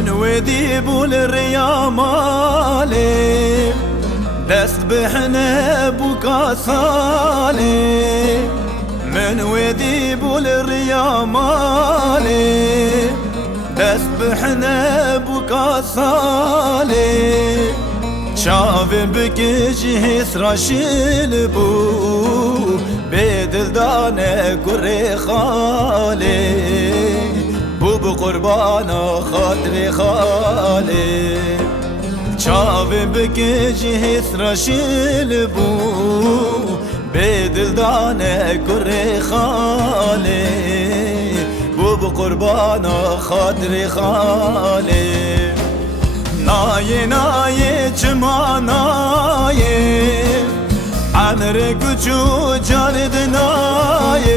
من ودي بالريامالي دست بحنا بكاسالي من ودي بالريامالي دست بحنا بكاسالي شاف بكجي سراشيل بو بدل دانه كري خالي بو بقربانا خاطري خالي شاف بكجي سراشيل بو بدل دانه كري خالي بو بقربانا خاطري خالي ناي ناي چما ناي عمر كچو جارد ناي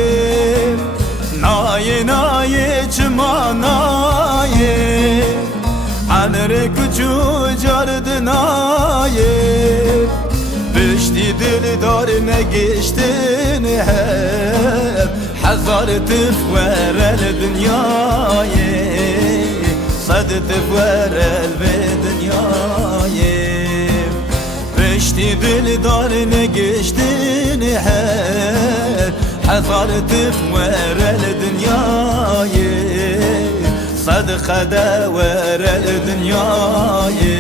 ناي ناي چما ناي عمر كچو جارد ناي بشتي دل دار نگشتن هب حزار تفور الدنياي صد تفور الدنياي بشتي دل دار نگشتن هب حزار تفور الدنياي صد خدور الدنياي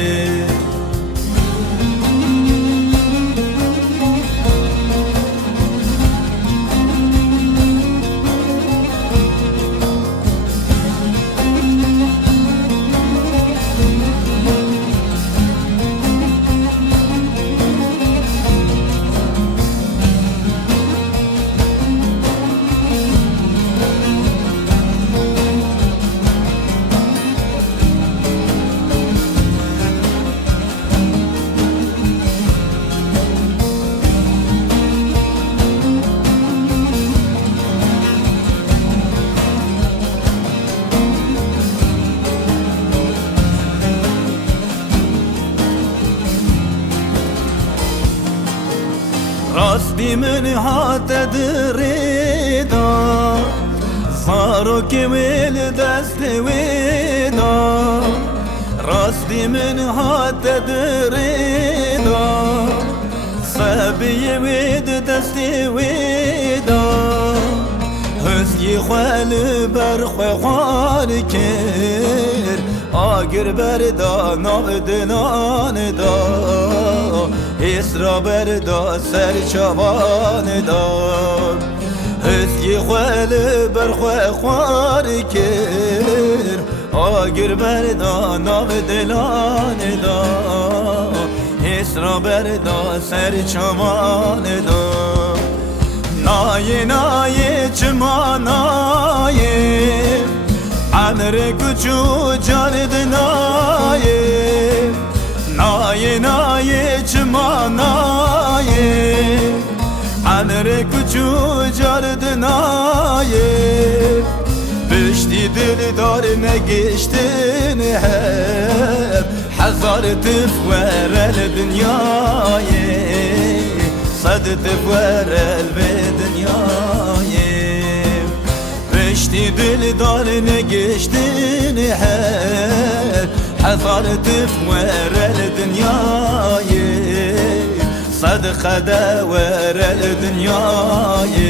راستي من هات دريدا صاروا كمل دست ويدا راستي من هات دريدا صبي ويد دست ويدا هزي خوال برخو خاركر آگر بردا نابدنان دا اسرا بردا سر چوان دا هزی خوال برخو خوار کر آگر بردا نابدنان دا اسرا بردا سر چوان دا نای نای چما نای عمر کچو جارد نای نای نای چما نای عمر کچو جارد نای بشتی دل دار نگشتن هب حزار تفور الدنیای صد تفور الدنیای بشتی دل دار نگشتن هب حزار تفور الدنياي صد خدور الدنياي